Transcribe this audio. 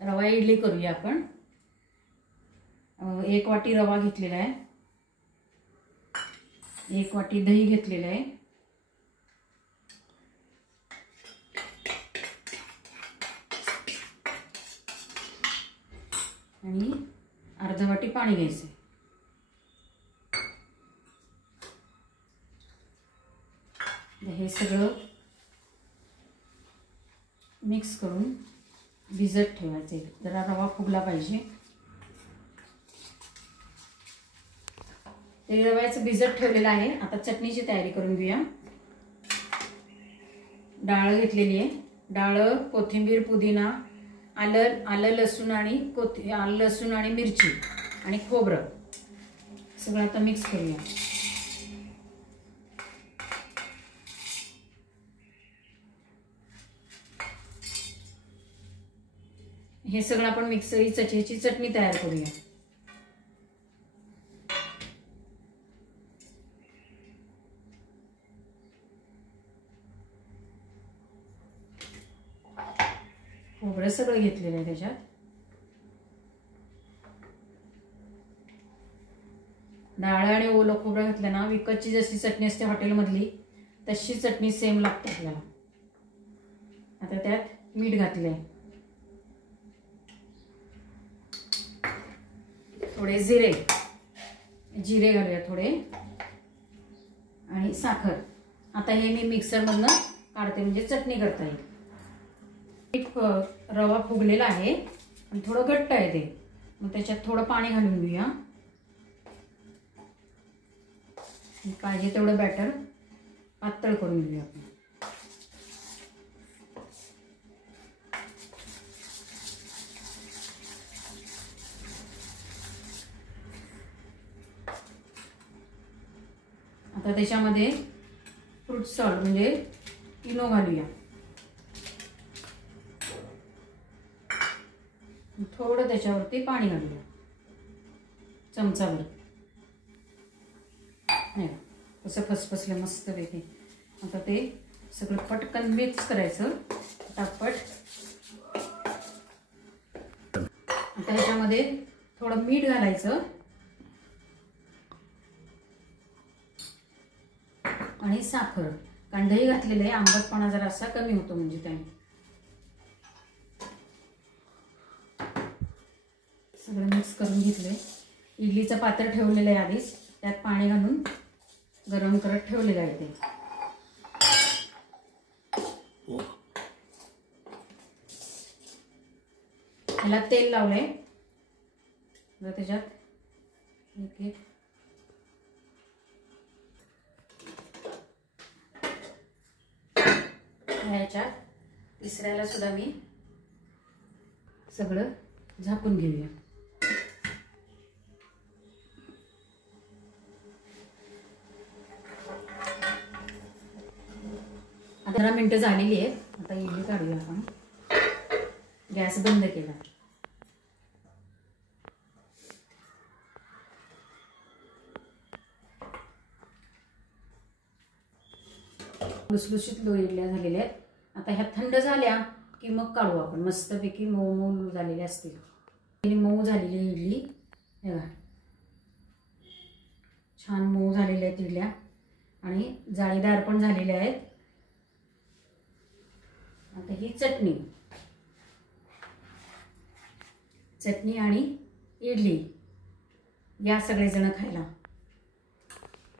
रवा इडली करूया आपण। 1 वाटी रवा घेतलेला आहे, 1 वाटी दही घेतलेलं आहे, आणि अर्धा वाटी पाणी घ्यायचं। हे सगळं मिक्स करून भिजत ठेवायचे, जरा रवा फुगला पाहिजे। ते रव्याचं भिजत ठेवलेलं आहे। आता चटणीची तयारी करून घेऊया। डाळ घेतलेली आहे, डाळ, कोथिंबीर, पुदिना, आलं लसूण आणि लसूण आणि मिरची आणि खोबरं सगळं आता मिक्स करूया। हे सगळं आपण मिक्सरची चटणी तयार करूया। खोबरं सगळं घेतलेलं आहे त्याच्यात। डाळ आणि ओलं खोबरं घातलं ना, विकतची जशी चटणी असते हॉटेलमधली तशी चटणी सेम लागते आपल्याला। आता त्यात मीठ घातलंय, थोडे जिरे घालूया थोडे, आणि साखर। आता हे मी मिक्सरमधनं काढते, म्हणजे चटणी करता येईल। रवा फुगलेला आहे आणि थोडं घट्ट आहे ते, मग त्याच्यात थोडं पाणी घालून घेऊया। पाहिजे तेवढं बॅटर पातळ करून घेऊया आपण। आता त्याच्यामध्ये फ्रूट सॉल्ट म्हणजे इनो घालूया, थोडं त्याच्यावरती पाणी घालूया चमचाभर। कसं फसफसलं मस्त पैकी। आता ते सगळं पटकन मिक्स करायचं पटापट। आता ह्याच्यामध्ये थोडं मीठ घालायचं आणि साखर, कारण दही घातलेलं आहे, आंबटपणा जरा असा कमी होतो म्हणजे त्याने। सगळं मिक्स करून घेतलंय। इडलीचं पात्र ठेवलेलं आहे आधीच, त्यात पाणी घालून गरम करत ठेवलेलं आहे ते। ह्याला तेल लावलंय, त्याच्यात ह्याच्यात तिसऱ्याला सुद्धा मी सगळं झाकून घेऊया। आता 15 मिनिटं झालेली आहेत। आता इडली काढूया आपण। गॅस बंद केला। लुसलुशीत इडल्या झालेल्या आहेत। आता ह्या थंड झाल्या की मग काढू आपण। मस्तपैकी मऊ मऊ झालेले असतील। मऊ झालेली इडली बघा, छान मऊ झालेल्या आहेत इडल्या आणि जाळीदार पण झालेल्या आहेत। आता ही चटणी आणि इडली या सगळेजण खायला